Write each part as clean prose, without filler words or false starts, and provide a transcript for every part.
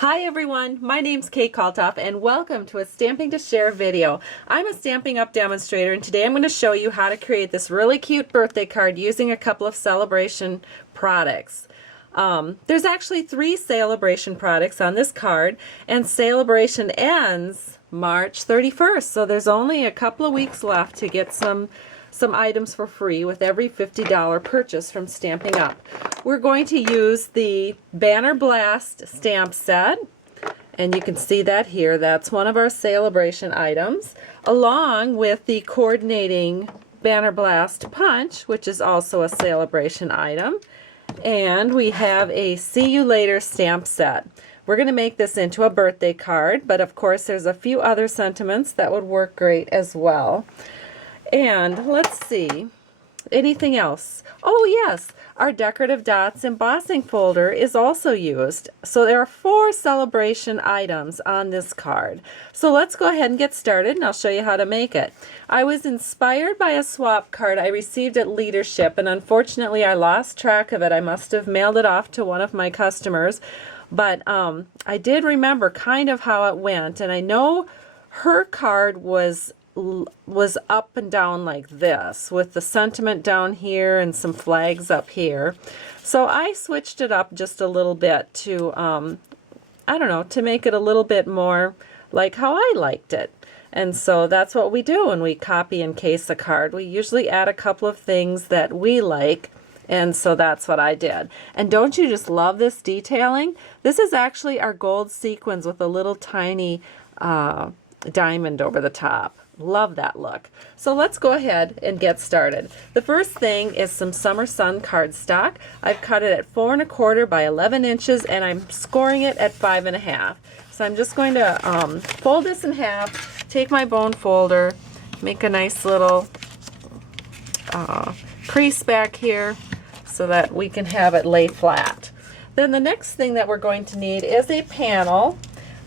Hi everyone, my name's Kate Kalthoff and welcome to a Stamping to Share video. I'm a Stampin' Up! Demonstrator and today I'm going to show you how to create this really cute birthday card using a couple of Sale-a-bration products. There's actually 3 Sale-a-bration products on this card, and Sale-a-bration ends March 31st, so there's only a couple of weeks left to get some items for free with every $50 purchase from Stamping Up. We're going to use the Banner Blast stamp set, and you can see that here. That's one of our Sale-a-bration items, along with the coordinating Banner Blast punch, which is also a Sale-a-bration item. And we have a See You Later stamp set. We're going to make this into a birthday card, but of course there's a few other sentiments that would work great as well. And let's see, anything else? Oh yes, our decorative dots embossing folder is also used. So there are 4 Sale-a-bration items on this card. So let's go ahead and get started and I'll show you how to make it. I was inspired by a swap card I received at Leadership, and unfortunately I lost track of it. I must have mailed it off to one of my customers, but I did remember kind of how it went, and I know her card was up and down like this, with the sentiment down here and some flags up here. So I switched it up just a little bit to, I don't know, to make it a little bit more like how I liked it. And so that's what we do when we copy and case a card. We usually add a couple of things that we like, and so that's what I did. And don't you just love this detailing? This is actually our gold sequins with a little tiny diamond over the top. Love that look. So let's go ahead and get started. The first thing is some Summer Sun cardstock. I've cut it at 4 1/4 by 11 inches, and I'm scoring it at 5 1/2. So I'm just going to fold this in half, take my bone folder, make a nice little crease back here so that we can have it lay flat. Then the next thing that we're going to need is a panel.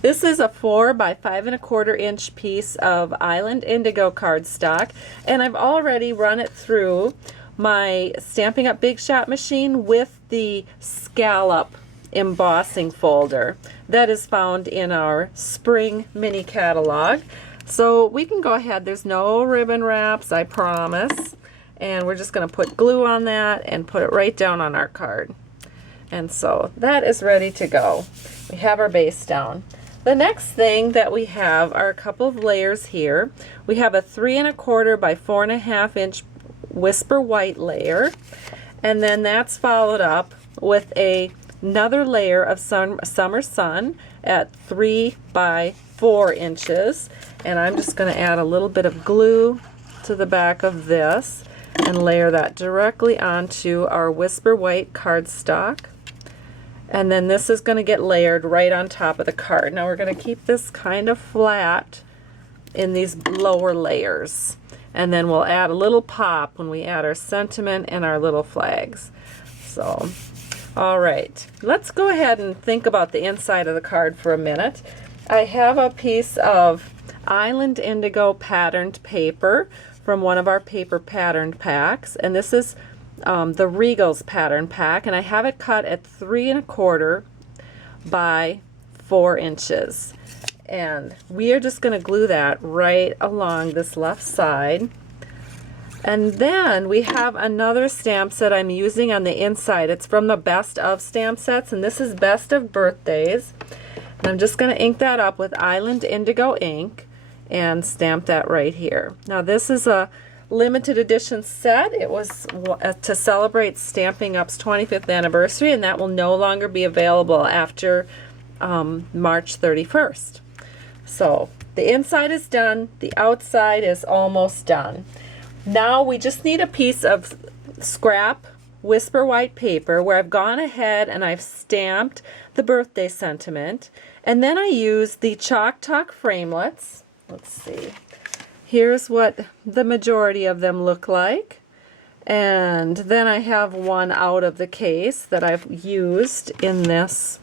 This is a 4 by 5 1/4 inch piece of Island Indigo cardstock, and I've already run it through my Stampin' Up! Big Shot machine with the scallop embossing folder that is found in our spring mini catalog. So we can go ahead, there's no ribbon wraps, I promise, and we're just going to put glue on that and put it right down on our card. And so that is ready to go. We have our base down. The next thing that we have are a couple of layers here. We have a 3 1/4 by 4 1/2 inch Whisper White layer, and then that's followed up with another layer of Summer Sun at 3 by 4 inches. And I'm just going to add a little bit of glue to the back of this and layer that directly onto our Whisper White cardstock. And then this is going to get layered right on top of the card. Now we're going to keep this kind of flat in these lower layers. And then we'll add a little pop when we add our sentiment and our little flags. So, all right. Let's go ahead and think about the inside of the card for a minute. I have a piece of Island Indigo patterned paper from one of our paper patterned packs. And this is the Regals pattern pack, and I have it cut at 3 1/4 by 4 inches. And we are just going to glue that right along this left side. And then we have another stamp set I'm using on the inside. It's from the Best of stamp sets, and this is Best of Birthdays. And I'm just going to ink that up with Island Indigo ink and stamp that right here. Now this is a limited edition set. It was to celebrate Stampin' Up's 25th anniversary, and that will no longer be available after March 31st. So the inside is done, the outside is almost done. Now we just need a piece of scrap Whisper White paper where I've gone ahead and I've stamped the birthday sentiment, and then I use the Chalk Talk framelets. Let's see. Here's what the majority of them look like. And then I have one out of the case that I've used in this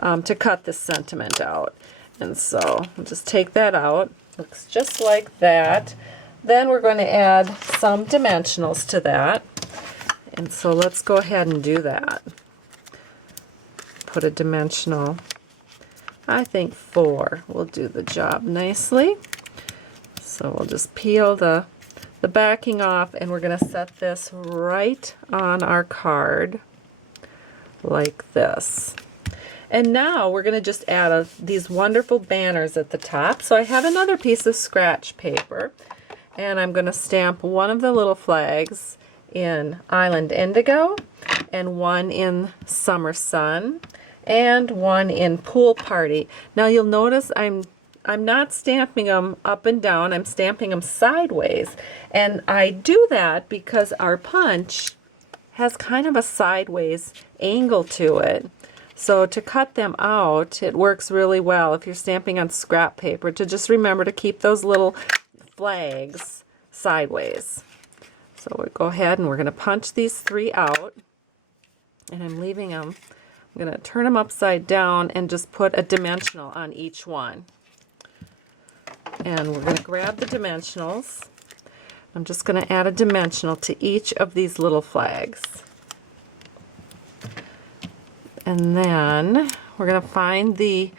to cut this sentiment out. And so I'll just take that out. Looks just like that. Then we're going to add some dimensionals to that. And so let's go ahead and do that. Put a dimensional I think 4 will do the job nicely. So we'll just peel the backing off, and we're going to set this right on our card like this. And now we're going to just add these wonderful banners at the top. So I have another piece of scratch paper, and I'm going to stamp one of the little flags in Island Indigo, and one in Summer Sun, and one in Pool Party. Now you'll notice I'm not stamping them up and down, I'm stamping them sideways. And I do that because our punch has kind of a sideways angle to it. So to cut them out, it works really well if you're stamping on scrap paper to just remember to keep those little flags sideways. So we'll go ahead and we're going to punch these 3 out. And I'm leaving them, I'm going to turn them upside down and just put a dimensional on each one. And we're going to grab the dimensionals. I'm just going to add a dimensional to each of these little flags. And then we're going to find the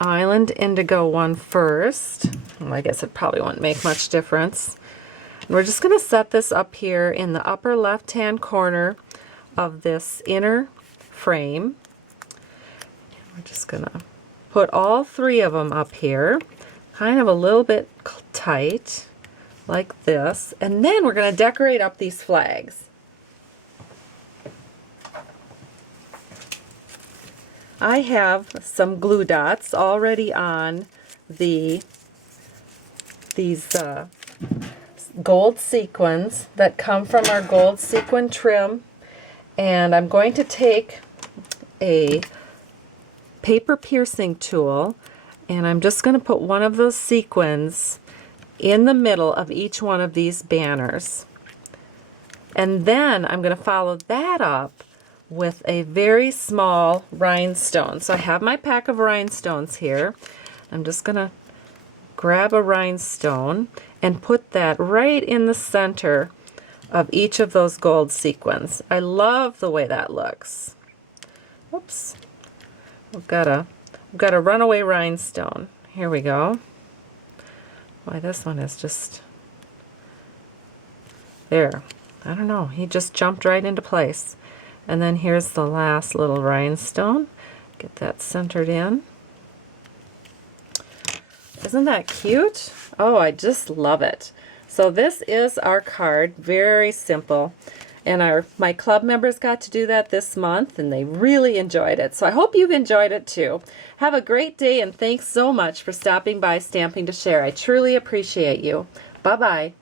Island Indigo one first. Well, I guess it probably won't make much difference. And we're just going to set this up here in the upper left-hand corner of this inner frame. We're just going to put all 3 of them up here, kind of a little bit tight, like this. And then we're going to decorate up these flags. I have some glue dots already on these gold sequins that come from our gold sequin trim, and I'm going to take a paper piercing tool, and I'm just going to put one of those sequins in the middle of each one of these banners. And then I'm going to follow that up with a very small rhinestone. So I have my pack of rhinestones here. I'm just going to grab a rhinestone and put that right in the center of each of those gold sequins. I love the way that looks. Oops. We've got a runaway rhinestone. Here we go. Why, this one is just there. I don't know. He just jumped right into place. And then here's the last little rhinestone. Get that centered in. Isn't that cute? Oh, I just love it. So this is our card. Very simple. And my club members got to do that this month, and they really enjoyed it. So I hope you've enjoyed it too. Have a great day, and thanks so much for stopping by Stamping to Share. I truly appreciate you. Bye-bye.